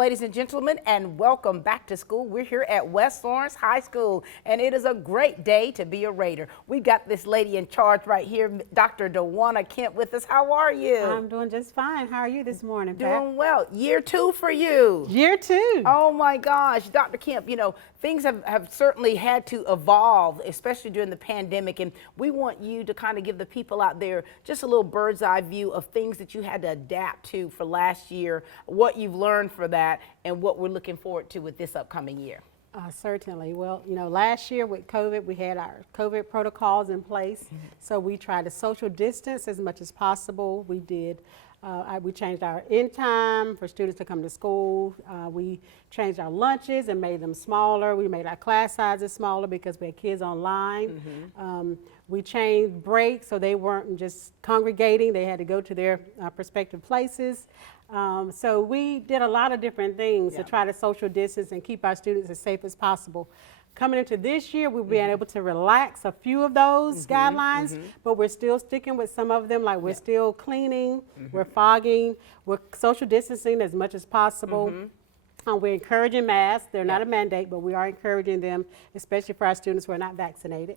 ladies and gentlemen, and welcome back to school. We're here at West Lawrence High School, and it is a great day to be a Raider. We've got this lady in charge right here, Dr. DeWanna Kemp, with us. How are you? I'm doing just fine. How are you this morning, Pat? Doing well. Year 2 for you. Year 2. Oh my gosh, Dr. Kemp, you know, things have certainly had to evolve, especially during the pandemic, and we want you to kind of give the people out there just a little bird's eye view of things that you had to adapt to for last year, what you've learned for that, and what we're looking forward to with this upcoming year. Certainly. Well, you know, last year with COVID, we had our COVID protocols in place, so we tried to social distance as much as possible. We did. We changed our end time for students to come to school. We changed our lunches and made them smaller. We made our class sizes smaller because we had kids online. We changed breaks so they weren't just congregating. They had to go to their respective places. So we did a lot of different things to try to social distance and keep our students as safe as possible. Coming into this year, we've been able to relax a few of those guidelines, but we're still sticking with some of them, like we're still cleaning, we're fogging, we're social distancing as much as possible. We're encouraging masks. They're not a mandate, but we are encouraging them, especially for our students who are not vaccinated.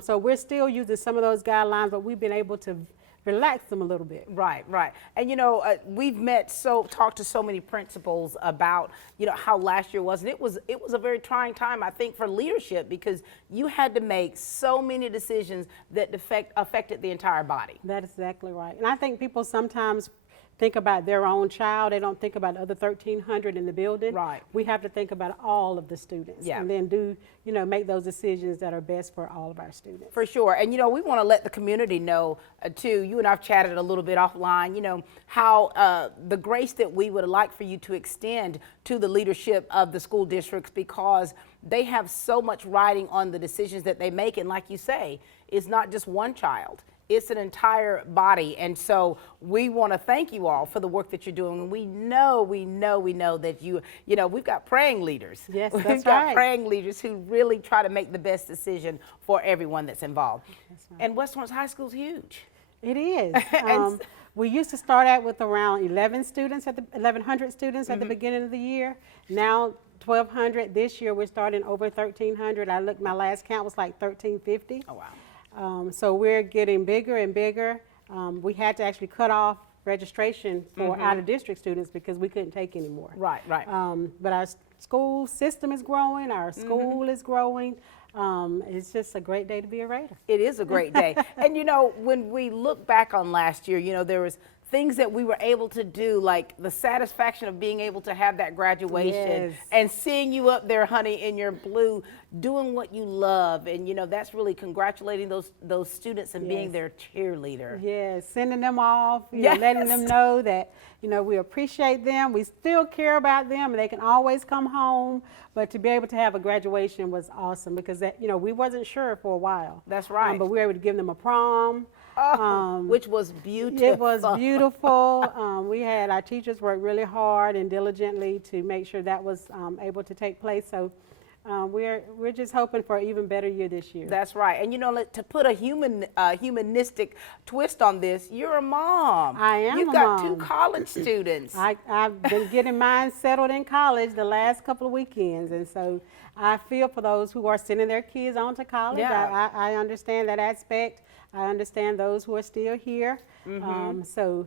So we're still using some of those guidelines, but we've been able to relax them a little bit. Right, right. And you know, we've talked to so many principals about, you know, how last year was, and it was a very trying time, I think, for leadership, because you had to make so many decisions that affected the entire body. That is exactly right. And I think people sometimes think about their own child. They don't think about the other 1,300 in the building. Right. We have to think about all of the students and then make those decisions that are best for all of our students. For sure. And, you know, we want to let the community know, too, you and I've chatted a little bit offline, you know, how the grace that we would like for you to extend to the leadership of the school districts, because they have so much riding on the decisions that they make. And like you say, it's not just one child. It's an entire body, and so we want to thank you all for the work that you're doing. And we know that you know, we've got praying leaders. Yes, that's We've got praying leaders who really try to make the best decision for everyone that's involved. That's right. And West Lawrence High School is huge. It is. We used to start out with around 1,100 students at the beginning of the year. Now 1,200. This year we're starting over 1,300. I looked, my last count was like 1,350. Oh wow. So we're getting bigger and bigger. We had to actually cut off registration for out-of-district students because we couldn't take any more. Right, right. But our school system is growing. Our school is growing. It's just a great day to be a Raider. It is a great day. And, you know, when we look back on last year, you know, there was things that we were able to do, like the satisfaction of being able to have that graduation and seeing you up there, honey, in your blue, doing what you love. And, you know, that's really congratulating those students and being their cheerleader. Yes, sending them off, you know, letting them know that, you know, we appreciate them. We still care about them, and they can always come home. But to be able to have a graduation was awesome because, that, you know, we wasn't sure for a while. That's right. But we were able to give them a prom. Which was beautiful. It was beautiful. We had our teachers work really hard and diligently to make sure that was able to take place. So we're just hoping for an even better year this year. That's right. And you know, to put a humanistic twist on this, you're a mom. I am. You've got 2 college students. I've been getting mine settled in college the last couple of weekends, and so I feel for those who are sending their kids on to college. I understand that aspect. I understand those who are still here. So,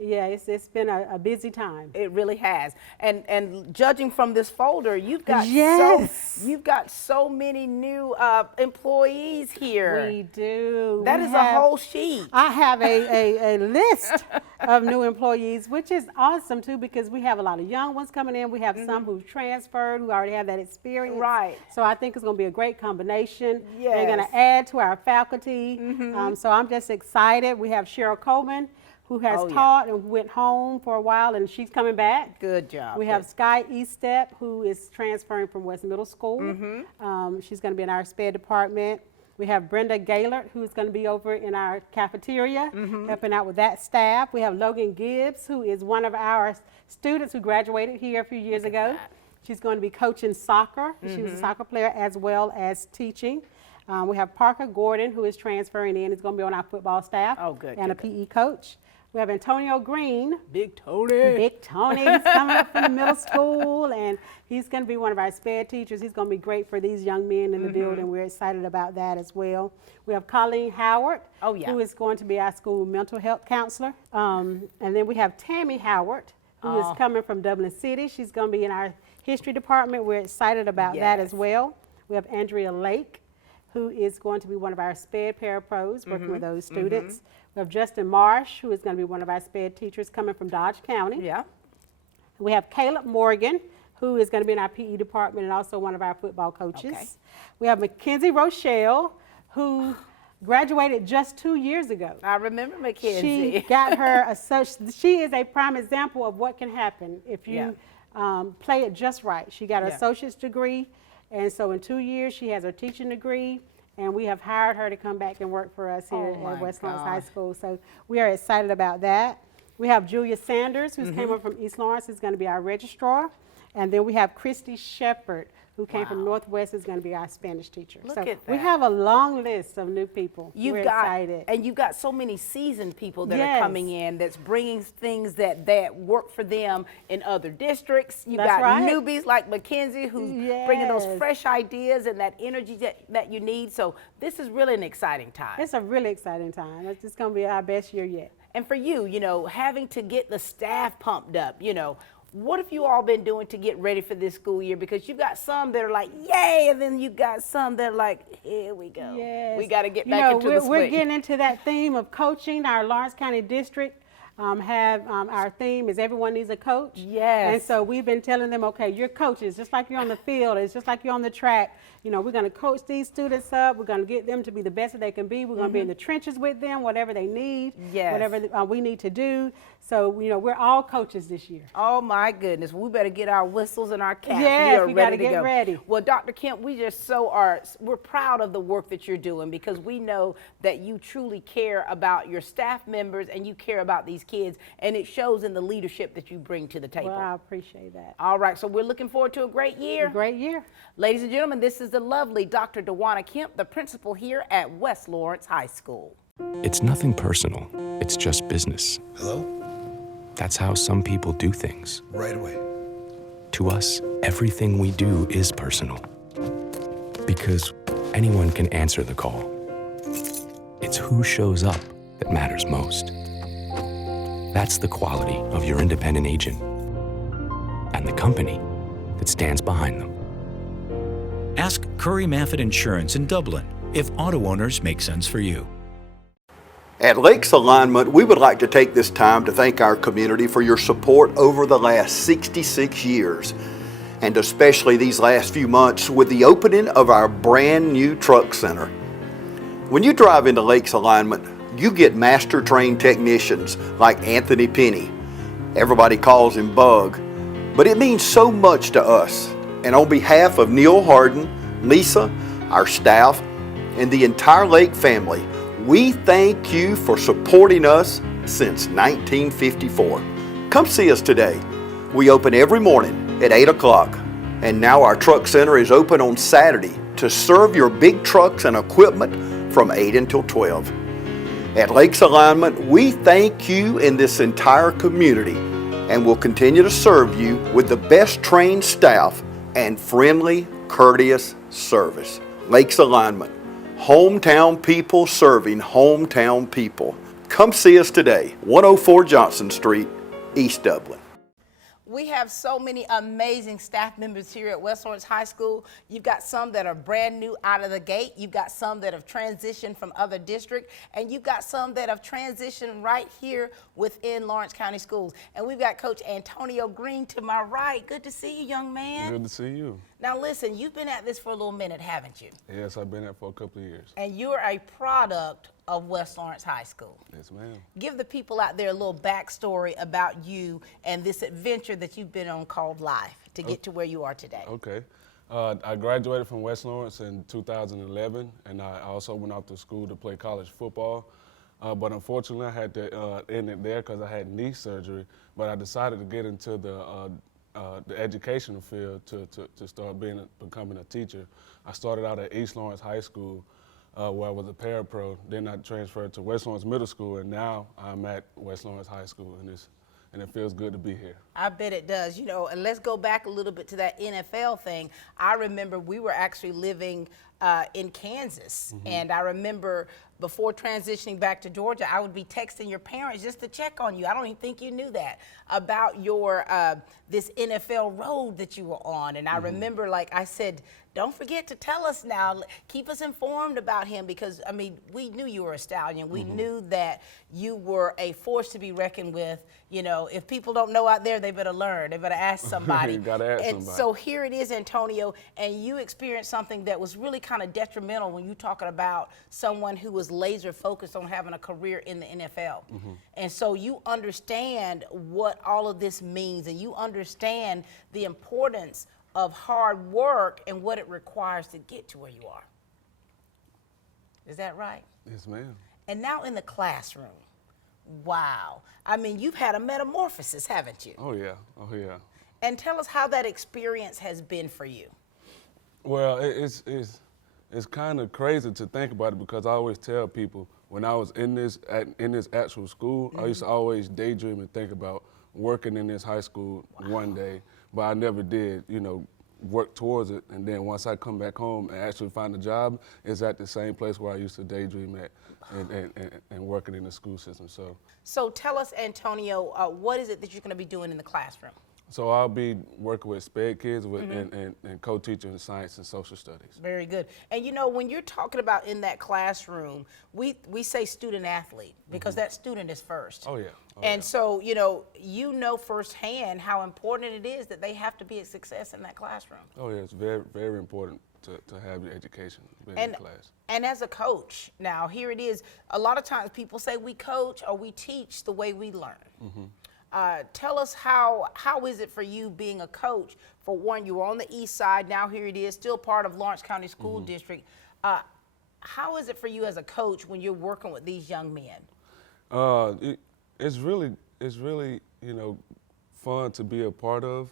yeah, it's been a busy time. It really has. And judging from this folder, you've got so many new employees here. We do. That is a whole sheet. I have a list of new employees, which is awesome too, because we have a lot of young ones coming in. We have some who've transferred, who already have that experience. Right. So I think it's going to be a great combination. Yes. They're going to add to our faculty. So I'm just excited. We have Cheryl Coleman, who has taught and went home for a while, and she's coming back. Good job. We have Sky Eastep, who is transferring from West Middle School. She's going to be in our SPED department. We have Brenda Gaylord, who's going to be over in our cafeteria, helping out with that staff. We have Logan Gibbs, who is one of our students who graduated here a few years ago. She's going to be coaching soccer. She was a soccer player as well as teaching. We have Parker Gordon, who is transferring in. He's going to be on our football staff. Oh, good. And a PE coach. We have Antonio Green. Big Tony. Big Tony, he's coming up from the middle school, and he's going to be one of our SPED teachers. He's going to be great for these young men in the building. We're excited about that as well. We have Colleen Howard, who is going to be our school mental health counselor. And then we have Tammy Howard, who is coming from Dublin City. She's going to be in our history department. We're excited about that as well. We have Andrea Lake, who is going to be one of our SPED parapros, working with those students. We have Justin Marsh, who is going to be one of our SPED teachers coming from Dodge County. Yeah. We have Caleb Morgan, who is going to be in our PE department and also one of our football coaches. Okay. We have Mackenzie Rochelle, who graduated just 2 years ago. I remember Mackenzie. She got her she is a prime example of what can happen if you play it just right. She got her associate's degree, and so in 2 years she has her teaching degree. And we have hired her to come back and work for us here at West Lawrence High School. So we are excited about that. We have Julia Sanders, who came up from East Lawrence, who's going to be our registrar. And then we have Christy Shepard, who came from Northwest, who's going to be our Spanish teacher. Look so at that. we have a long list of new people. We're excited. And you've got so many seasoned people that are coming in that's bringing things that work for them in other districts. You've got newbies like Mackenzie who's bringing those fresh ideas and that energy that you need. So this is really an exciting time. It's a really exciting time. It's going to be our best year yet. And for you, having to get the staff pumped up, what have you all been doing to get ready for this school year? Because you've got some that are like, yay, and then you've got some that are like, here we go. Yes. We got to get back into the swing. We're getting into that theme of coaching. Our Lawrence County District our theme is everyone needs a coach. Yes. And so we've been telling them, okay, you're coaches, just like you're on the field. It's just like you're on the track. We're going to coach these students up. We're going to get them to be the best that they can be. We're going to be in the trenches with them, whatever they need, whatever we need to do. So, we're all coaches this year. Oh, my goodness. We better get our whistles and our caps. Yes, we got to get ready. Well, Dr. Kemp, we just we're proud of the work that you're doing because we know that you truly care about your staff members and you care about these kids, and it shows in the leadership that you bring to the table. Well, I appreciate that. All right, so we're looking forward to a great year. A great year. Ladies and gentlemen, this is the lovely Dr. DeWanna Kemp, the principal here at West Lawrence High School. It's nothing personal. It's just business. Hello? That's how some people do things. Right away. To us, everything we do is personal. Because anyone can answer the call. It's who shows up that matters most. That's the quality of your independent agent and the company that stands behind them. Ask Curry Maffett Insurance in Dublin if auto owners make sense for you. At Lakes Alignment, we would like to take this time to thank our community for your support over the last 66 years, and especially these last few months with the opening of our brand new truck center. When you drive into Lakes Alignment, you get master trained technicians like Anthony Penny. Everybody calls him Bug, but it means so much to us. And on behalf of Neil Harden, Lisa, our staff, and the entire Lake family, we thank you for supporting us since 1954. Come see us today. We open every morning at 8 o'clock, and now our truck center is open on Saturday to serve your big trucks and equipment from 8 until 12. At Lakes Alignment, we thank you and this entire community, and will continue to serve you with the best trained staff and friendly, courteous service. Lakes Alignment, hometown people serving hometown people. Come see us today, 104 Johnson Street, East Dublin. We have so many amazing staff members here at West Lawrence High School. You've got some that are brand new out of the gate. You've got some that have transitioned from other districts. And you've got some that have transitioned right here within Lawrence County Schools. And we've got Coach Antonio Green to my right. Good to see you, young man. Good to see you. Now listen, you've been at this for a little minute, haven't you? Yes, I've been at it for a couple of years. And you're a product of West Lawrence High School. Yes, ma'am. Give the people out there a little backstory about you and this adventure that you've been on called life to get to where you are today. Okay. I graduated from West Lawrence in 2011, and I also went off to school to play college football. But unfortunately, I had to end it there because I had knee surgery. But I decided to get into the educational field to start becoming a teacher. I started out at East Lawrence High School where I was a parapro. Then I transferred to West Lawrence Middle School, and now I'm at West Lawrence High School, and it feels good to be here. I bet it does. You know, and let's go back a little bit to that NFL thing. I remember we were actually living in Kansas, and I remember before transitioning back to Georgia, I would be texting your parents just to check on you. I don't even think you knew that about your this NFL road that you were on. And I remember, like I said, don't forget to tell us now, keep us informed about him, because I mean, we knew you were a stallion. We knew that you were a force to be reckoned with. You know, if people don't know out there, they better learn. They better ask somebody. You gotta ask and somebody. so here it is, Antonio, and you experienced something that was really kind of detrimental when you talking about someone who was laser focused on having a career in the NFL. And so you understand what all of this means, and you understand the importance of hard work and what it requires to get to where you are. Is that right? Yes, ma'am. And now in the classroom, wow. I mean, you've had a metamorphosis, haven't you? Oh yeah, oh yeah. And tell us how that experience has been for you. Well, it's kind of crazy to think about it, because I always tell people when I was in this actual school, I used to always daydream and think about working in this high school one day, but I never did, you know, work towards it. And then once I come back home and actually find a job, it's at the same place where I used to daydream at and working in the school system. So tell us, Antonio, what is it that you're going to be doing in the classroom? So I'll be working with SPED kids and co-teaching science and social studies. Very good. And you know, when you're talking about in that classroom, we say student athlete, because that student is first. Oh yeah. Oh, and yeah. so, you know firsthand how important it is that they have to be a success in that classroom. Oh yeah, it's very, very important to have your education in the class. And as a coach, now here it is, a lot of times people say we coach or we teach the way we learn. Tell us how is it for you being a coach? For one, you were on the east side, now here it is, still part of Lawrence County School District. How is it for you as a coach when you're working with these young men? It's really, fun to be a part of,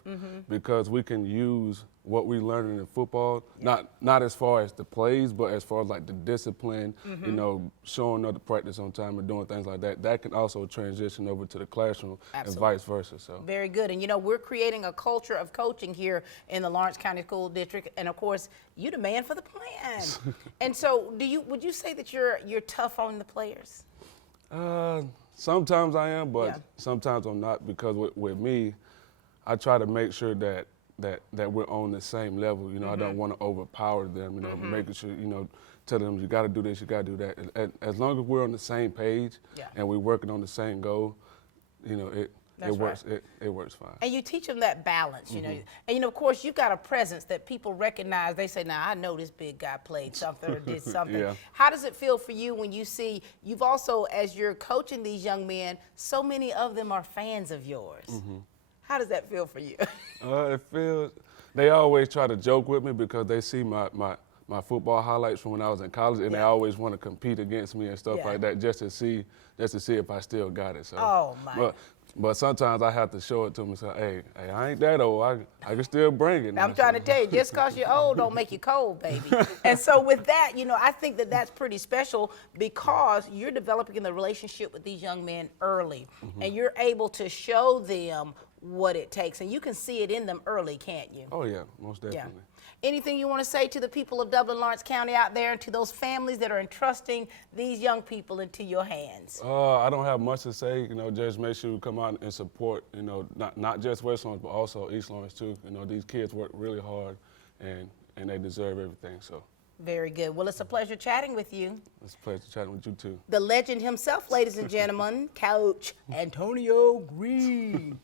because we can use what we learned in football, not as far as the plays, but as far as like the discipline, showing up to practice on time and doing things like that. That can also transition over to the classroom. Absolutely. And vice versa. So very good. And we're creating a culture of coaching here in the Lawrence County School District, and of course, you the man for the plan. And so, would you say that you're tough on the players? Sometimes I am, but sometimes I'm not, because with me, I try to make sure that we're on the same level. I don't want to overpower them, making sure, tell them you got to do this, you got to do that. As long as we're on the same page and we're working on the same goal, it works. Right. It works fine. And you teach them that balance, And of course, you've got a presence that people recognize. They say, "Now I know this big guy played something or did something." Yeah. How does it feel for you when you see you've also, as you're coaching these young men, so many of them are fans of yours? How does that feel for you? It feels. They always try to joke with me, because they see my football highlights from when I was in college, and they always want to compete against me and stuff like that, just to see if I still got it. So. Oh my. But sometimes I have to show it to them and say, hey, I ain't that old. I can still bring it. I'm trying to tell you, just because you're old don't make you cold, baby. And so with that, I think that that's pretty special, because you're developing the relationship with these young men early, and you're able to show them what it takes, and you can see it in them early, can't you? Oh yeah, most definitely. Yeah. Anything you want to say to the people of Dublin, Lawrence County out there, and to those families that are entrusting these young people into your hands? I don't have much to say. Just make sure you come out and support. Not just West Lawrence, but also East Lawrence too. These kids work really hard, and they deserve everything. So. Very good. Well, it's a pleasure chatting with you. It's a pleasure chatting with you too. The legend himself, ladies and gentlemen, Coach Antonio Green.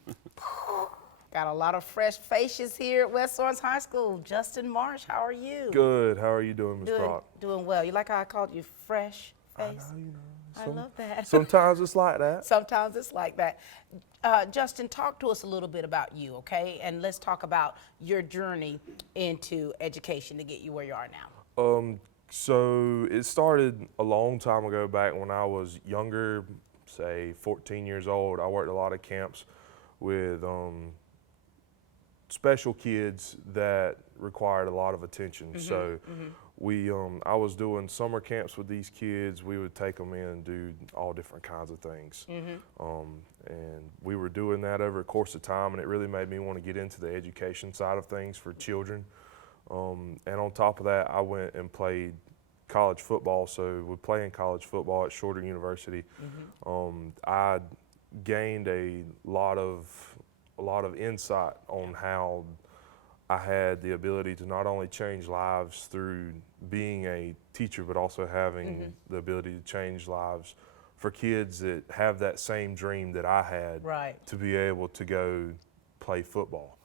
Got a lot of fresh faces here at West Lawrence High School. Justin Marsh, how are you? Good. How are you doing, Ms. Brock? Doing well. You like how I called you fresh face? I know, I love that. Sometimes it's like that. Sometimes it's like that. Justin, talk to us a little bit about you, okay? And let's talk about your journey into education to get you where you are now. So it started a long time ago, back when I was younger, say 14 years old. I worked a lot of camps with special kids that required a lot of attention. So I was doing summer camps with these kids. We would take them in and do all different kinds of things. And we were doing that over a course of time, and it really made me want to get into the education side of things for children. And on top of that, I went and played college football. So with playing college football at Shorter University, I gained a lot of insight on how I had the ability to not only change lives through being a teacher, but also having the ability to change lives for kids that have that same dream that I had, to be able to go play football.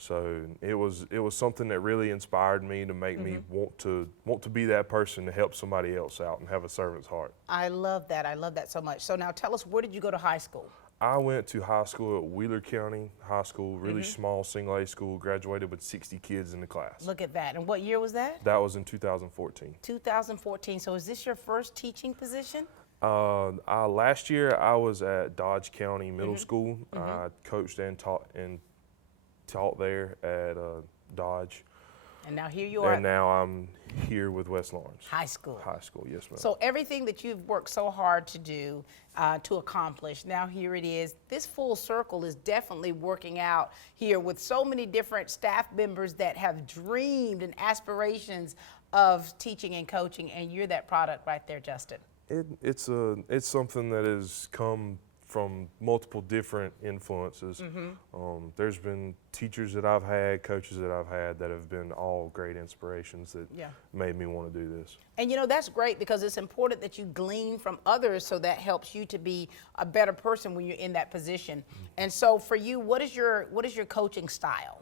So it was something that really inspired me to make me want to be that person to help somebody else out and have a servant's heart. I love that. I love that so much. So now tell us, where did you go to high school? I went to high school at Wheeler County High School, really small single A school, graduated with 60 kids in the class. Look at that. And what year was that? That was in 2014. 2014. So is this your first teaching position? Last year I was at Dodge County Middle School. I coached and taught there at Dodge. And now here you are. And now I'm here with West Lawrence. High school. High school, yes, ma'am. So everything that you've worked so hard to do, to accomplish, now here it is. This full circle is definitely working out here with so many different staff members that have dreamed and aspirations of teaching and coaching, and you're that product right there, Justin. It's something that has come from multiple different influences. There's been teachers that I've had, coaches that I've had that have been all great inspirations that made me want to do this. And you know, that's great because it's important that you glean from others, so that helps you to be a better person when you're in that position. And so for you, what is your coaching style?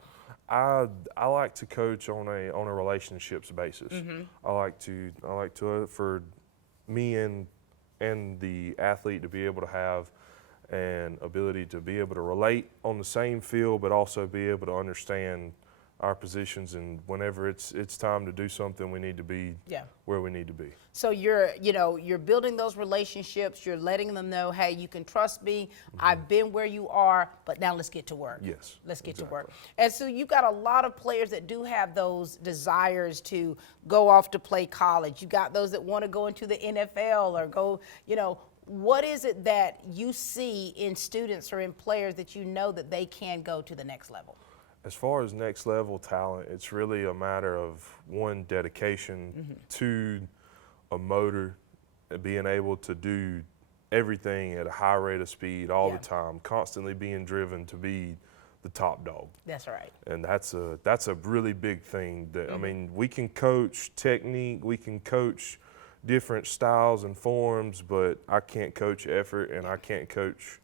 I like to coach on a relationships basis. I like to for me and the athlete to be able to have an ability to be able to relate on the same field, but also be able to understand our positions, and whenever it's time to do something, we need to be where we need to be. So you're building those relationships, you're letting them know, hey, you can trust me, I've been where you are, but now let's get to work. Yes. Let's get to work. And so you've got a lot of players that do have those desires to go off to play college. You got those that want to go into the NFL or go, what is it that you see in students or in players that you know that they can go to the next level? As far as next level talent, it's really a matter of one, dedication, two, a motor, being able to do everything at a high rate of speed all the time, constantly being driven to be the top dog. That's right. And that's a really big thing. That I mean, we can coach technique, we can coach different styles and forms, but I can't coach effort, and I can't coach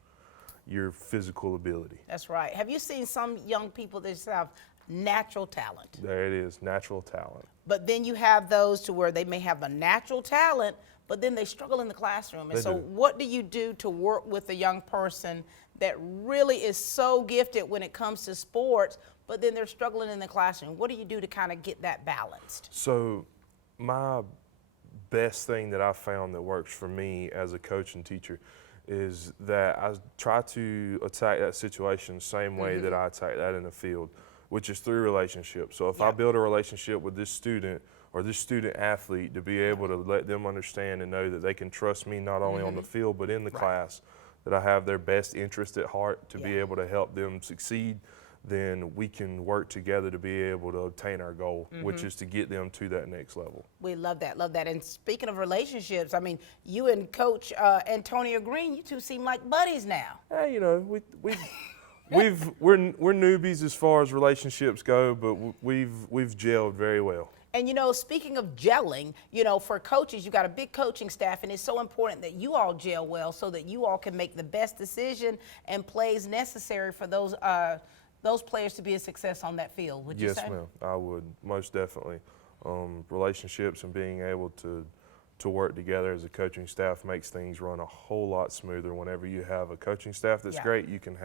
your physical ability. That's right. Have you seen some young people that just have natural talent? There it is, natural talent. But then you have those to where they may have a natural talent, but then they struggle in the classroom. And so what do you do to work with a young person that really is so gifted when it comes to sports, but then they're struggling in the classroom? What do you do to kind of get that balanced? So my best thing that I found that works for me as a coach and teacher is that I try to attack that situation the same way that I attack that in the field, which is through relationships. So if I build a relationship with this student or this student athlete, to be able to let them understand and know that they can trust me not only on the field but in the class, that I have their best interest at heart to be able to help them succeed, then we can work together to be able to obtain our goal, which is to get them to that next level. We love that, love that. And speaking of relationships, I mean, you and Coach Antonio Green, you two seem like buddies now. Hey, we're newbies as far as relationships go, but we've gelled very well. And speaking of gelling, for coaches, you got a big coaching staff, and it's so important that you all gel well so that you all can make the best decision and plays necessary for those players to be a success on that field. Would you say? Yes, ma'am. I would, most definitely. Relationships and being able to work together as a coaching staff makes things run a whole lot smoother. Whenever you have a coaching staff that's great, you can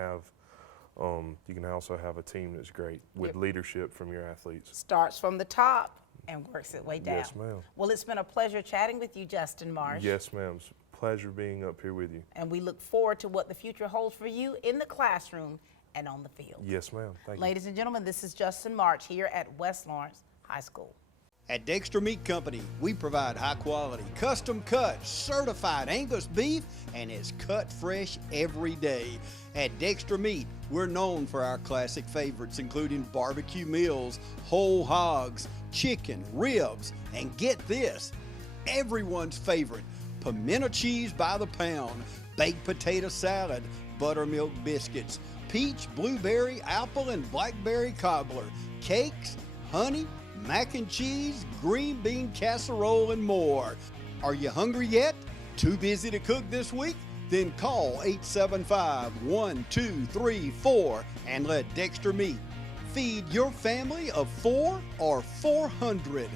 also have a team that's great with leadership from your athletes. Starts from the top and works its way down. Yes, ma'am. Well, it's been a pleasure chatting with you, Justin Marsh. Yes, ma'am. It's a pleasure being up here with you. And we look forward to what the future holds for you in the classroom and on the field. Yes, ma'am. Thank you. Ladies and gentlemen, this is Justin March here at West Lawrence High School. At Dexter Meat Company, we provide high quality, custom cut, certified Angus beef, and it's cut fresh every day. At Dexter Meat, we're known for our classic favorites, including barbecue meals, whole hogs, chicken, ribs, and get this, everyone's favorite, pimento cheese by the pound, baked potato salad, buttermilk biscuits, peach, blueberry, apple, and blackberry cobbler, cakes, honey, mac and cheese, green bean casserole, and more. Are you hungry yet? Too busy to cook this week? Then call 875-1234 and let Dexter Meat feed your family of 4 or 400.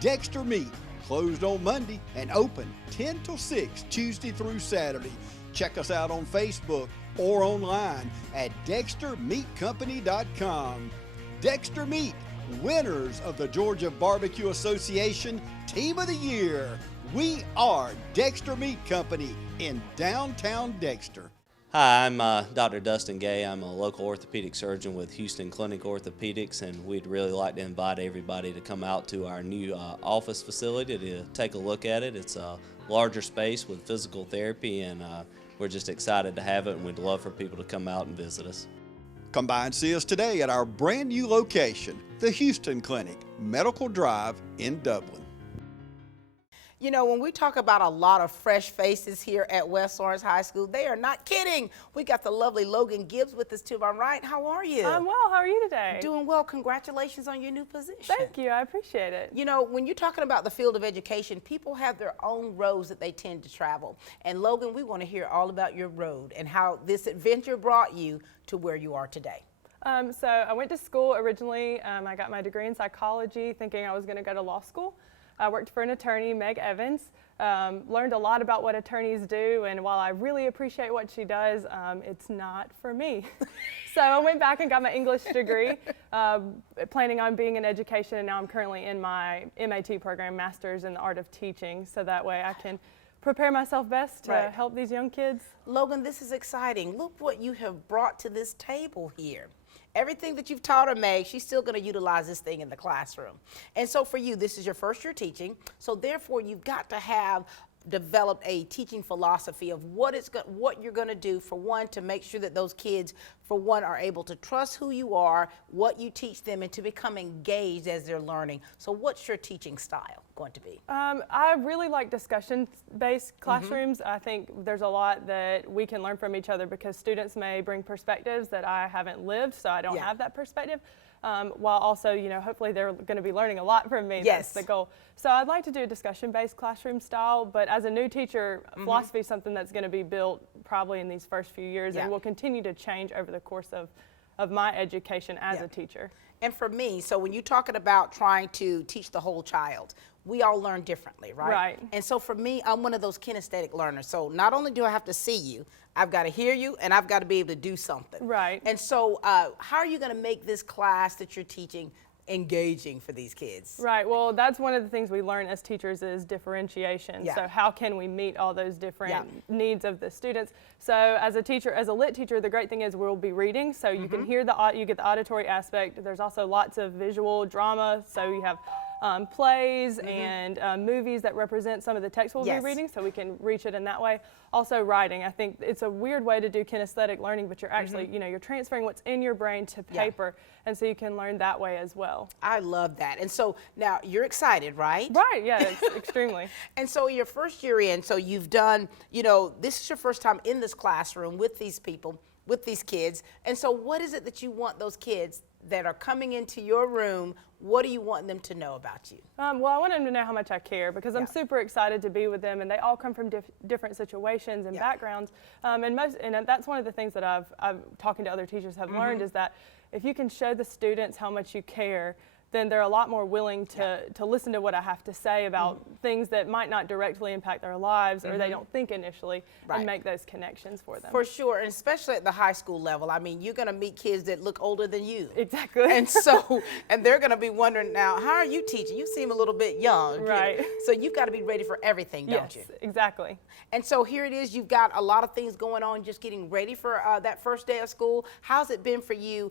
Dexter Meat, closed on Monday and open 10 till 6 Tuesday through Saturday. Check us out on Facebook or online at dextermeatcompany.com. Dexter Meat, winners of the Georgia Barbecue Association Team of the Year. We are Dexter Meat Company in downtown Dexter. Hi, I'm Dr. Dustin Gay. I'm a local orthopedic surgeon with Houston Clinic Orthopedics, and we'd really like to invite everybody to come out to our new office facility to take a look at it. It's a larger space with physical therapy, and we're just excited to have it, and we'd love for people to come out and visit us. Come by and see us today at our brand new location, the Houston Clinic, Medical Drive in Dublin. You know, when we talk about a lot of fresh faces here at West Lawrence High School, they are not kidding. We got the lovely Logan Gibbs with us to my right. How are you? I'm well. How are you today? Doing well. Congratulations on your new position. Thank you. I appreciate it. You know, when you're talking about the field of education, people have their own roads that they tend to travel. And Logan, we want to hear all about your road and how this adventure brought you to where you are today. So I went to school originally. I got my degree in psychology thinking I was going to go to law school. I worked for an attorney, Meg Evans, learned a lot about what attorneys do, and while I really appreciate what she does, it's not for me. So I went back and got my English degree, planning on being in education, and now I'm currently in my MAT program, Master's in the Art of Teaching, so that way I can prepare myself best to help these young kids. Logan, this is exciting. Look what you have brought to this table here. Everything that you've taught her, Meg, she's still going to utilize this thing in the classroom. And so for you, this is your first year teaching, so therefore you've got to have developed a teaching philosophy of what you're going to do, for one, to make sure that those kids, for one, are able to trust who you are, what you teach them, and to become engaged as they're learning. So what's your teaching style going to be? I really like discussion-based classrooms. I think there's a lot that we can learn from each other because students may bring perspectives that I haven't lived, so I don't have that perspective. While also, you know, hopefully they're going to be learning a lot from me. That's the goal. So I'd like to do a discussion-based classroom style, but as a new teacher, philosophy is something that's going to be built probably in these first few years and will continue to change over the course of my education as a teacher. And for me, so when you're talking about trying to teach the whole child, we all learn differently, right? Right. And so for me, I'm one of those kinesthetic learners. So not only do I have to see you, I've got to hear you, and I've got to be able to do something. Right. And so how are you going to make this class that you're teaching engaging for these kids? Right. Well, that's one of the things we learn as teachers is differentiation. So how can we meet all those different needs of the students? So as a teacher, as a lit teacher, the great thing is we'll be reading, so you can hear you get the auditory aspect. There's also lots of visual drama, so you have plays and movies that represent some of the text we'll be reading, so we can reach it in that way. Also writing. I think it's a weird way to do kinesthetic learning, but you're actually, you know, you're transferring what's in your brain to paper, and so you can learn that way as well. I love that. And so now you're excited, right? Right, yeah, it's extremely. And so your first year in, so you've done, you know, this is your first time in this classroom with these people, with these kids. And so what is it that you want those kids that are coming into your room, what do you want them to know about you? Well, I want them to know how much I care because I'm super excited to be with them, and they all come from different situations and backgrounds. And that's one of the things that I've talking to other teachers have learned is that if you can show the students how much you care, then they're a lot more willing to listen to what I have to say about things that might not directly impact their lives or they don't think initially, and make those connections for them. For sure, and especially at the high school level. I mean, you're going to meet kids that look older than you. Exactly. And so, and they're going to be wondering, now, how are you teaching? You seem a little bit young. Right. You know? So you've got to be ready for everything, don't you? Yes, exactly. And so here it is, you've got a lot of things going on, just getting ready for that first day of school. How's it been for you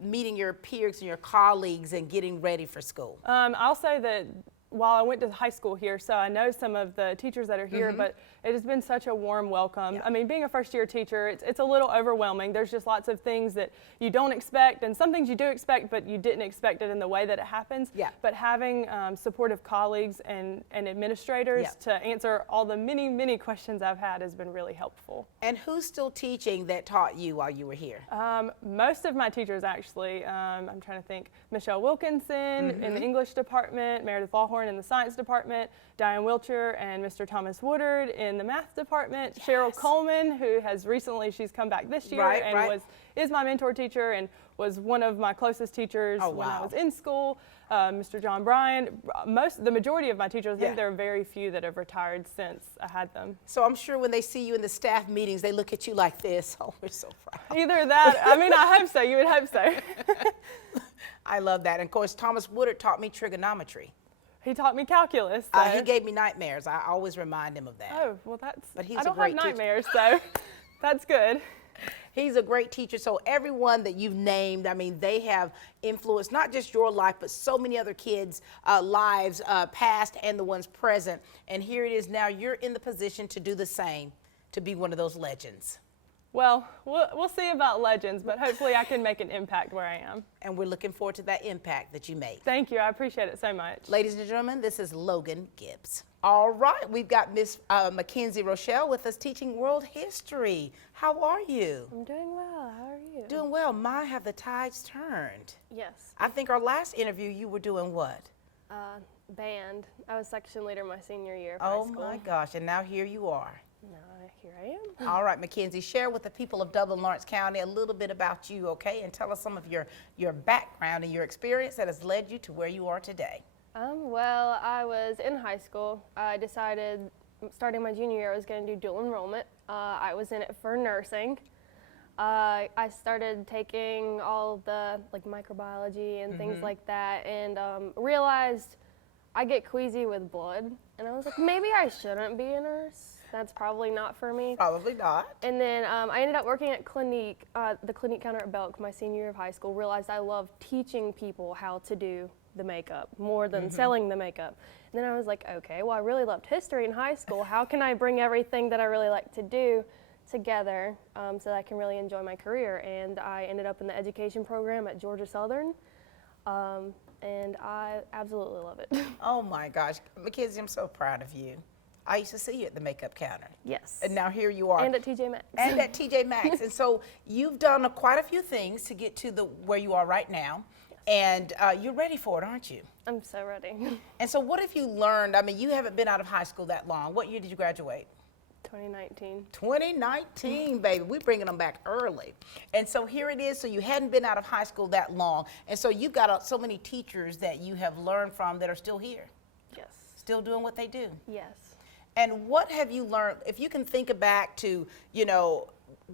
meeting your peers and your colleagues and getting ready for school? I'll say that while I went to high school here, so I know some of the teachers that are here, but it has been such a warm welcome. Yeah. I mean, being a first year teacher, it's a little overwhelming. There's just lots of things that you don't expect, and some things you do expect, but you didn't expect it in the way that it happens. Yeah. But having supportive colleagues and administrators to answer all the many, many questions I've had has been really helpful. And who's still teaching that taught you while you were here? Most of my teachers actually, I'm trying to think, Michelle Wilkinson in the English department, Meredith Lawhorn in the science department, Diane Wiltshire and Mr. Thomas Woodard in the math department, Cheryl Coleman, who has recently, she's come back this year is my mentor teacher and was one of my closest teachers when I was in school. Mr. John Bryan, the majority of my teachers, I think there are very few that have retired since I had them. So I'm sure when they see you in the staff meetings, they look at you like this. Oh, we're so proud. Either that, I mean, I hope so, you would hope so. I love that. And of course, Thomas Woodard taught me trigonometry. He taught me calculus. So. He gave me nightmares. I always remind him of that. Oh, well But he's I don't a great have nightmares, so that's good. He's a great teacher. So everyone that you've named, I mean, they have influenced not just your life, but so many other kids' lives, past and the ones present. And here it is now, you're in the position to do the same, to be one of those legends. Well, we'll see about legends, but hopefully I can make an impact where I am. And we're looking forward to that impact that you make. Thank you. I appreciate it so much. Ladies and gentlemen, this is Logan Gibbs. All right, we've got Miss Mackenzie Rochelle with us teaching world history. How are you? I'm doing well. How are you? Doing well. My, have the tides turned. Yes. I think our last interview you were doing what? Band. I was section leader my senior year of high school. Oh my gosh, and now here you are. Now here I am. All right, Mackenzie, share with the people of Dublin, Lawrence County a little bit about you, okay? And tell us some of your background and your experience that has led you to where you are today. Well, I was in high school. I decided, starting my junior year, I was going to do dual enrollment. I was in it for nursing. I started taking all the microbiology and things like that, and realized I get queasy with blood. And I was like, maybe I shouldn't be a nurse. That's probably not for me. Probably not. And then I ended up working at Clinique, the Clinique counter at Belk my senior year of high school. Realized I love teaching people how to do the makeup more than selling the makeup. And then I was like, okay, well, I really loved history in high school. How can I bring everything that I really like to do together so that I can really enjoy my career? And I ended up in the education program at Georgia Southern. And I absolutely love it. Oh my gosh, Mackenzie, I'm so proud of you. I used to see you at the makeup counter. Yes. And now here you are. And at TJ Maxx. And at TJ Maxx. And so you've done quite a few things to get to where you are right now. Yes. And you're ready for it, aren't you? I'm so ready. And so what have you learned? I mean, you haven't been out of high school that long. What year did you graduate? 2019. 2019, baby. We're bringing them back early. And so here it is. So you hadn't been out of high school that long. And so you've got so many teachers that you have learned from that are still here. Yes. Still doing what they do. Yes. And what have you learned, if you can think back to,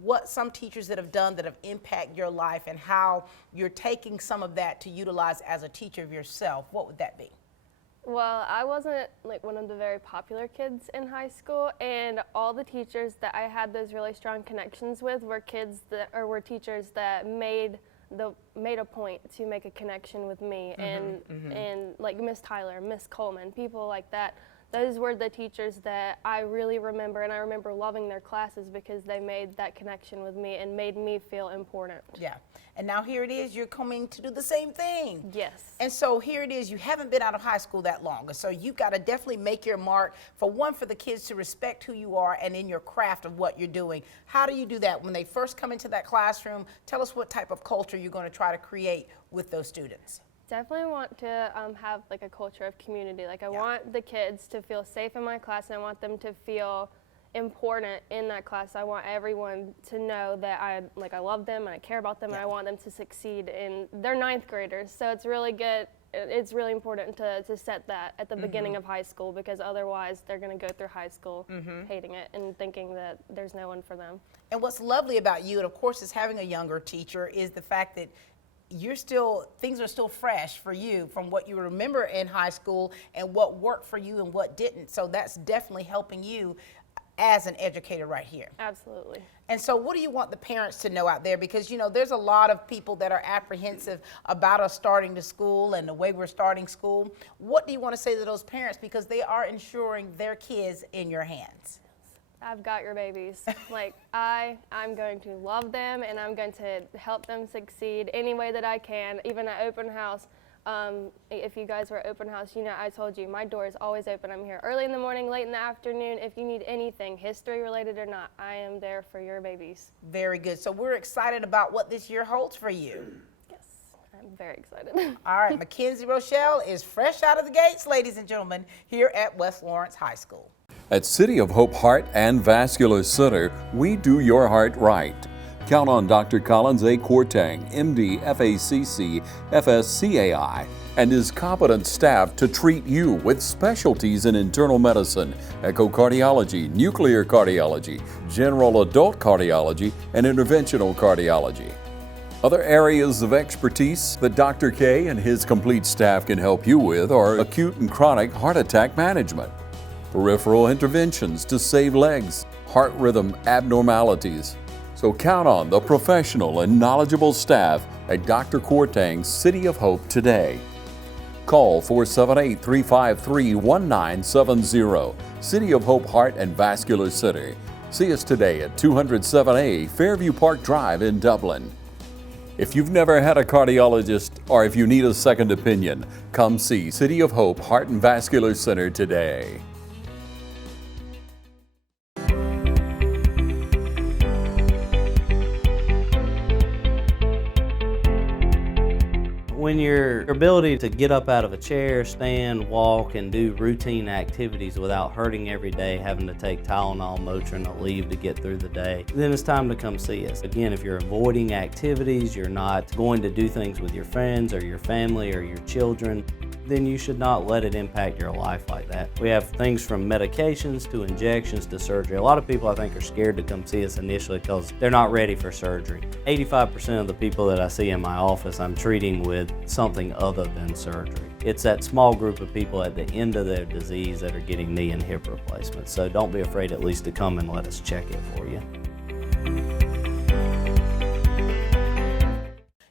what some teachers that have done that have impacted your life and how you're taking some of that to utilize as a teacher of yourself, what would that be? Well, I wasn't one of the very popular kids in high school, and all the teachers that I had those really strong connections with were were teachers that made a point to make a connection with me, and like Miss Tyler, Miss Coleman, people like that. Those were the teachers that I really remember, and I remember loving their classes because they made that connection with me and made me feel important. Yeah. And now here it is, you're coming to do the same thing. Yes. And so here it is, you haven't been out of high school that long. And so you've got to definitely make your mark, for the kids to respect who you are and in your craft of what you're doing. How do you do that? When they first come into that classroom, tell us what type of culture you're going to try to create with those students. Definitely want to have a culture of community. I want the kids to feel safe in my class, and I want them to feel important in that class. I want everyone to know that I love them and I care about them, and I want them to succeed. And they're ninth graders, so it's really good. it's really important to set that at the beginning of high school, because otherwise they're going to go through high school hating it and thinking that there's no one for them. And what's lovely about you, and of course, is having a younger teacher, is the fact that things are still fresh for you from what you remember in high school and what worked for you and what didn't. So that's definitely helping you as an educator right here. Absolutely. And so what do you want the parents to know out there? Because, you know, there's a lot of people that are apprehensive about us starting the school and the way we're starting school. What do you want to say to those parents? Because they are ensuring their kids in your hands. I've got your babies. Like, I'm going to love them, and I'm going to help them succeed any way that I can, even at open house. If you guys were at open house, you know, I told you my door is always open. I'm here early in the morning, late in the afternoon. If you need anything, history related or not, I am there for your babies. Very good. So we're excited about what this year holds for you. Yes, I'm very excited. All right, Mackenzie Rochelle is fresh out of the gates, ladies and gentlemen, here at West Lawrence High School. At City of Hope Heart and Vascular Center, we do your heart right. Count on Dr. Collins A. Courtang, MD, FACC, FSCAI, and his competent staff to treat you with specialties in internal medicine, echocardiology, nuclear cardiology, general adult cardiology, and interventional cardiology. Other areas of expertise that Dr. K and his complete staff can help you with are acute and chronic heart attack management, peripheral interventions to save legs, heart rhythm abnormalities. So count on the professional and knowledgeable staff at Dr. Courtang's City of Hope today. Call 478-353-1970. City of Hope Heart and Vascular Center. See us today at 207A Fairview Park Drive in Dublin. If you've never had a cardiologist or if you need a second opinion, come see City of Hope Heart and Vascular Center today. When your ability to get up out of a chair, stand, walk, and do routine activities without hurting every day, having to take Tylenol, Motrin, or leave to get through the day, then it's time to come see us. Again, if you're avoiding activities, you're not going to do things with your friends or your family or your children, then you should not let it impact your life like that. We have things from medications to injections to surgery. A lot of people, I think, are scared to come see us initially because they're not ready for surgery. 85% of the people that I see in my office, I'm treating with something other than surgery. It's that small group of people at the end of their disease that are getting knee and hip replacements. So don't be afraid at least to come and let us check it for you.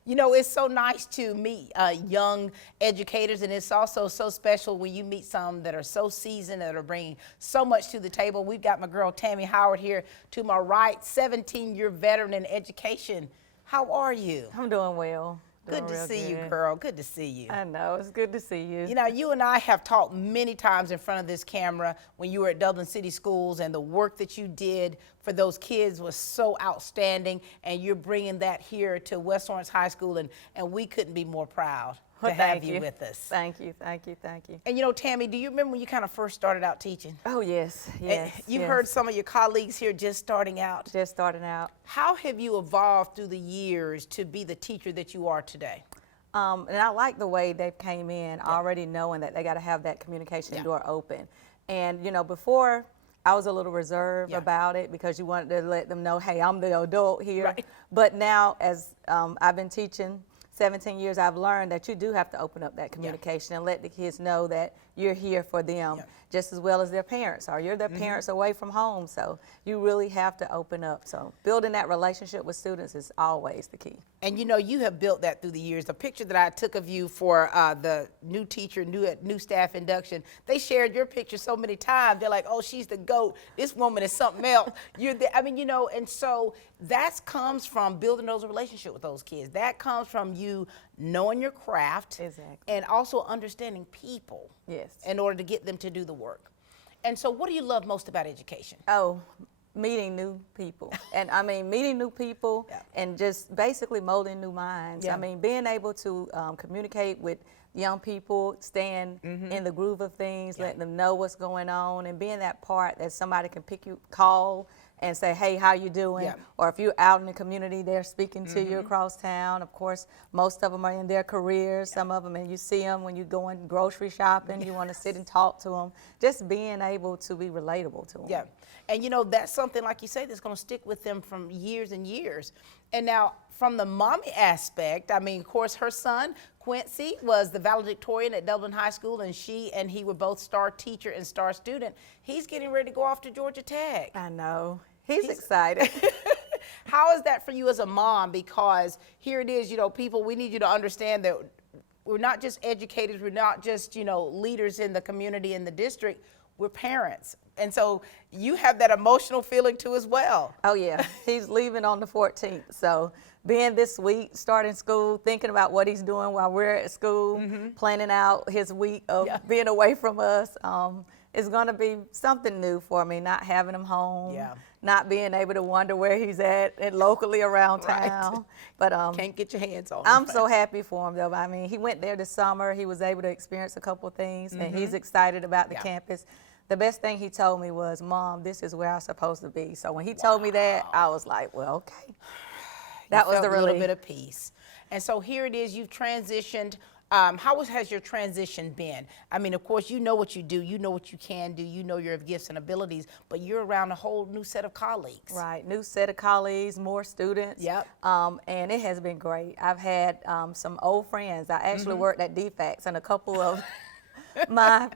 You know, it's so nice to meet young educators, and it's also so special when you meet some that are so seasoned, that are bringing so much to the table. We've got my girl Tammy Howard here to my right, 17-year veteran in education. How are you? I'm doing well. Good to see you, girl. Good to see you. I know, it's good to see you. You know, you and I have talked many times in front of this camera when you were at Dublin City Schools, and the work that you did for those kids was so outstanding, and you're bringing that here to West Lawrence High School, and we couldn't be more proud to have you with us. Thank you, thank you, thank you. And you know, Tammy, do you remember when you kind of first started out teaching? Oh, yes, yes. You heard some of your colleagues here just starting out. Just starting out. How have you evolved through the years to be the teacher that you are today? And I like the way they came in already knowing that they got to have that communication door open. And, you know, before I was a little reserved about it because you wanted to let them know, hey, I'm the adult here. Right. But now, as I've been teaching 17 years, I've learned that you do have to open up that communication and let the kids know that you're here for them just as well as their parents are. You're their parents away from home, so you really have to open up. So building that relationship with students is always the key. And you know, you have built that through the years. The picture that I took of you for the new teacher, new staff induction, they shared your picture so many times. They're like, oh, she's the GOAT. This woman is something else. You're the, I mean, you know, and so that comes from building those relationships with those kids. That comes from you knowing your craft and also understanding people in order to get them to do the work. And so what do you love most about education? Oh, meeting new people. And I mean, meeting new people and just basically molding new minds. I mean, being able to communicate with young people, staying in the groove of things, letting them know what's going on, and being that part that somebody can call and say, hey, how you doing? Yeah. Or if you're out in the community, they're speaking to you across town. Of course, most of them are in their careers, some of them, and you see them when you're going grocery shopping, you want to sit and talk to them. Just being able to be relatable to them. Yeah. And you know, that's something, like you say, that's going to stick with them from years and years. And now, from the mommy aspect, I mean, of course, her son, Quincy, was the valedictorian at Dublin High School, and she and he were both star teacher and star student. He's getting ready to go off to Georgia Tech. I know. He's excited. How is that for you as a mom? Because here it is, you know, people, we need you to understand that we're not just educators, we're not just, you know, leaders in the community and the district, we're parents. And so you have that emotional feeling too as well. Oh yeah, he's leaving on the 14th. So being this week, starting school, thinking about what he's doing while we're at school, planning out his week of being away from us, is going to be something new for me, not having him home, not being able to wonder where he's at and locally around town. But can't get your hands on him. I'm so happy for him though. I mean, he went there this summer. He was able to experience a couple of things, and he's excited about the campus. The best thing he told me was, Mom, this is where I'm supposed to be. So when he told me that, I was like, well, okay. That was the relief. A little bit of peace. And so here it is, you've transitioned. How has your transition been? I mean, of course, you know what you do, you know what you can do, you know your gifts and abilities, but you're around a whole new set of colleagues. Right, new set of colleagues, more students. Yep. And it has been great. I've had some old friends. I actually worked at DFAX, and a couple of my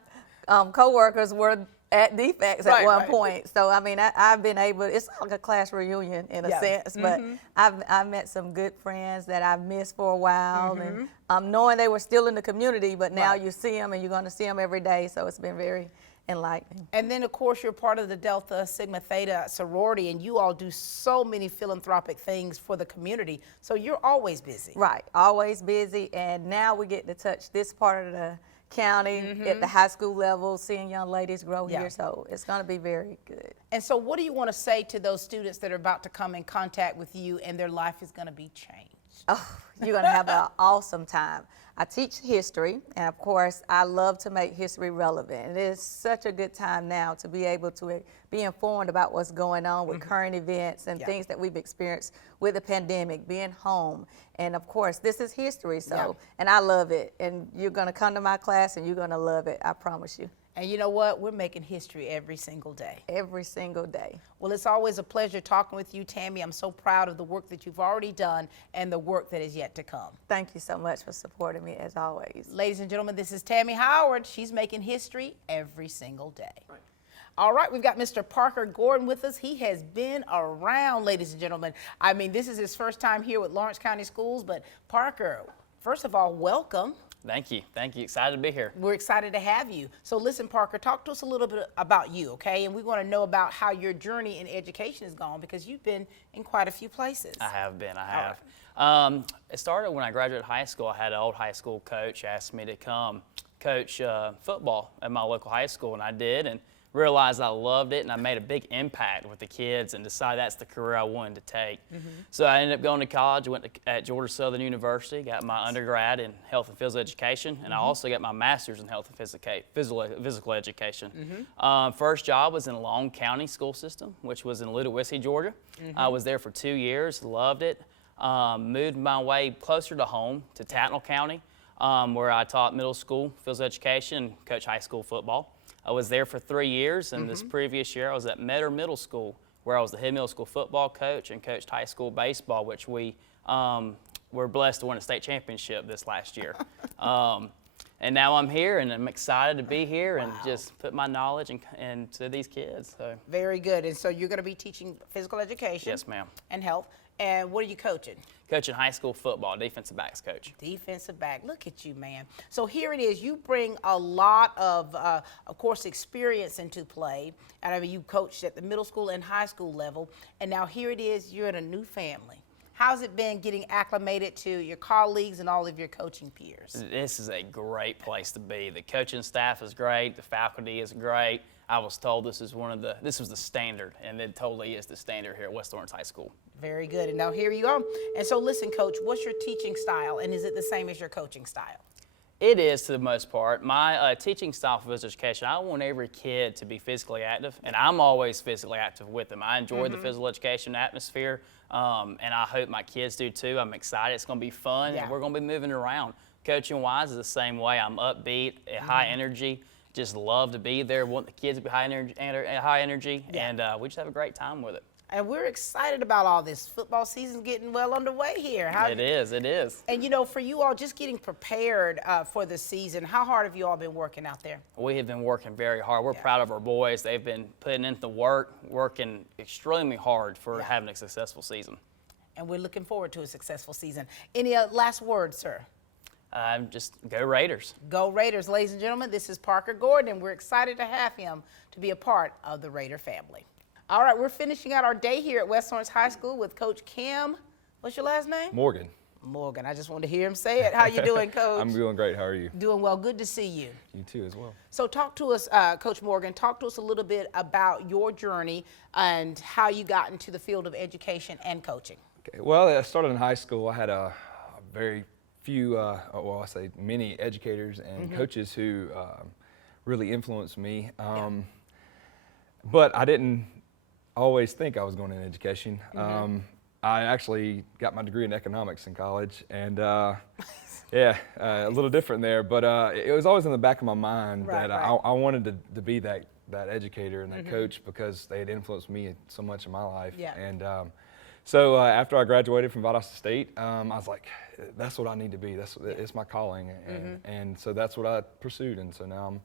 co-workers were at DFAX at one point. So, I mean, I've been able, it's like a class reunion in a sense, but I've met some good friends that I've missed for a while, and knowing they were still in the community, but now you see them and you're going to see them every day, so it's been very enlightening. And then, of course, you're part of the Delta Sigma Theta sorority, and you all do so many philanthropic things for the community, so you're always busy. Right, always busy, and now we get to touch this part of the county at the high school level, seeing young ladies grow here, so it's going to be very good. And so what do you want to say to those students that are about to come in contact with you and their life is going to be changed? Oh, you're going to have an awesome time. I teach history, and of course, I love to make history relevant. It is such a good time now to be able to be informed about what's going on with current events and things that we've experienced with the pandemic, being home. And of course, this is history, so, and I love it. And you're going to come to my class and you're going to love it, I promise you. And you know what? We're making history every single day. Every single day. Well, it's always a pleasure talking with you, Tammy. I'm so proud of the work that you've already done and the work that is yet to come. Thank you so much for supporting me, as always. Ladies and gentlemen, this is Tammy Howard. She's making history every single day. Right. All right, we've got Mr. Parker Gordon with us. He has been around, ladies and gentlemen. I mean, this is his first time here with Lawrence County Schools, but Parker, first of all, welcome. Thank you. Thank you. Excited to be here. We're excited to have you. So listen, Parker, talk to us a little bit about you, okay? And we want to know about how your journey in education has gone, because you've been in quite a few places. I have been. I have. Right. It started when I graduated high school. I had an old high school coach ask me to come coach football at my local high school, and I did, and realized I loved it, and I made a big impact with the kids and decided that's the career I wanted to take. So I ended up going to college. I went at Georgia Southern University, got my undergrad in health and physical education, and I also got my master's in health and physical education. First job was in Long County school system, which was in Little Whiskey, Georgia. I was there for 2 years, loved it. Moved my way closer to home to Tattnall County, where I taught middle school physical education and coached high school football. I was there for 3 years, and this previous year I was at Metter Middle School, where I was the head middle school football coach and coached high school baseball, which we were blessed to win a state championship this last year. And now I'm here, and I'm excited to be here and just put my knowledge into these kids. So. Very good. And so you're going to be teaching physical education? Yes, ma'am. And health. And what are you coaching? Coaching high school football, defensive backs coach. Defensive back. Look at you, man. So here it is. You bring a lot of course, experience into play. And I mean, you coached at the middle school and high school level. And now here it is. You're in a new family. How's it been getting acclimated to your colleagues and all of your coaching peers? This is a great place to be. The coaching staff is great. The faculty is great. I was told this was the standard, and it totally is the standard here at West Lawrence High School. Very good. And now here you go. And so listen, Coach, what's your teaching style, and is it the same as your coaching style? It is to the most part. My teaching style for physical education, I want every kid to be physically active, and I'm always physically active with them. I enjoy the physical education atmosphere, and I hope my kids do too. I'm excited. It's going to be fun, and we're going to be moving around. Coaching-wise is the same way. I'm upbeat, high energy, just love to be there, want the kids to be high energy, and we just have a great time with it. And we're excited about all this. Football season's getting well underway here. It is. And you know, for you all, just getting prepared for the season, how hard have you all been working out there? We have been working very hard. We're proud of our boys. They've been putting in the work, working extremely hard for having a successful season. And we're looking forward to a successful season. Any last words, sir? Just go Raiders. Go Raiders, ladies and gentlemen. This is Parker Gordon, and we're excited to have him to be a part of the Raider family. All right, we're finishing out our day here at West Lawrence High School with Coach Cam. What's your last name? Morgan. Morgan. I just wanted to hear him say it. How you doing, Coach? I'm doing great. How are you? Doing well. Good to see you. You too, as well. So talk to us, Coach Morgan, talk to us a little bit about your journey and how you got into the field of education and coaching. Okay. Well, I started in high school. I had a very few, well, I say many educators and coaches who really influenced me. But I didn't always think I was going into education. I actually got my degree in economics in college, and a little different there, but it was always in the back of my mind that I wanted to be that educator and that coach because they had influenced me so much in my life. And so after I graduated from Valdosta State, I was like, that's what I need to be. It's my calling, and so that's what I pursued, and so now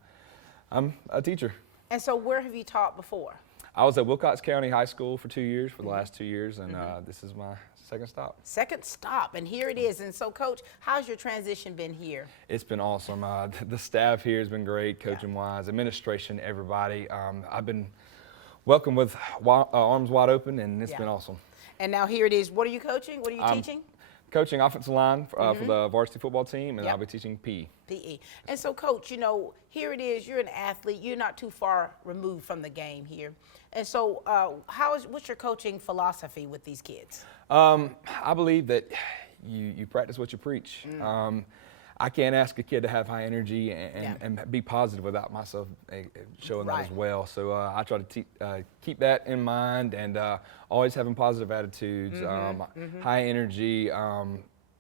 I'm a teacher. And so where have you taught before? I was at Wilcox County High School for 2 years, for the last 2 years, and this is my second stop. Second stop, and here it is. And so, Coach, how's your transition been here? It's been awesome. The staff here has been great, coaching-wise, administration, everybody. I've been welcomed with arms wide open, and it's been awesome. And now here it is. What are you coaching? What are you teaching? Coaching offensive line for the varsity football team, and I'll be teaching PE. PE. And so, Coach, you know, here it is. You're an athlete. You're not too far removed from the game here. And so, what's your coaching philosophy with these kids? I believe that you practice what you preach. I can't ask a kid to have high energy and be positive without myself showing that as well. So I try to keep that in mind and always having positive attitudes, high energy,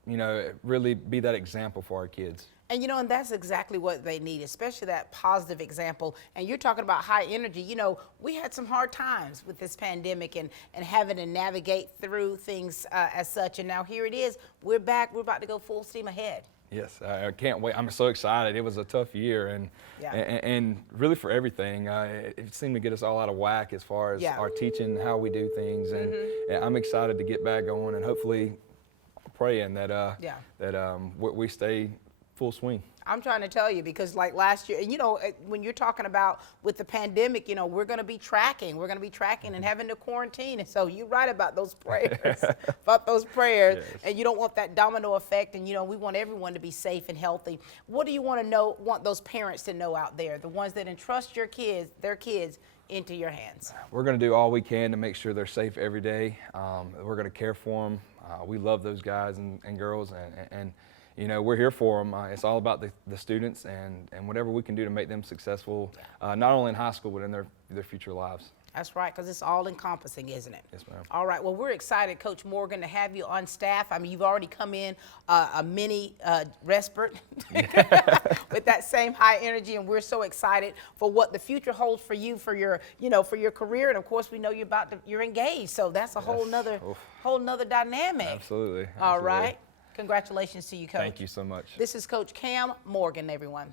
you know, really be that example for our kids. And, you know, and that's exactly what they need, especially that positive example. And you're talking about high energy. You know, we had some hard times with this pandemic and having to navigate through things as such. And now here it is. We're back. We're about to go full steam ahead. Yes, I can't wait. I'm so excited. It was a tough year, and really for everything, it seemed to get us all out of whack as far as our teaching, how we do things, and I'm excited to get back going and hopefully praying that we stay full swing. I'm trying to tell you because like last year, and you know, when you're talking about with the pandemic, you know, we're going to be tracking and having to quarantine. And so you're right about those prayers, and you don't want that domino effect. And, you know, we want everyone to be safe and healthy. What do you want those parents to know out there, the ones that entrust their kids into your hands? We're going to do all we can to make sure they're safe every day. We're going to care for them. We love those guys and girls, and you know, we're here for them. It's all about the students and whatever we can do to make them successful, not only in high school, but in their future lives. That's right, because it's all encompassing, isn't it? Yes, ma'am. All right, well, we're excited, Coach Morgan, to have you on staff. I mean, you've already come in a mini respite with that same high energy, and we're so excited for what the future holds for you, for your career, and of course, we know you're engaged, so that's a whole nother dynamic. Absolutely. All right. Congratulations to you, Coach. Thank you so much. This is Coach Cam Morgan, everyone.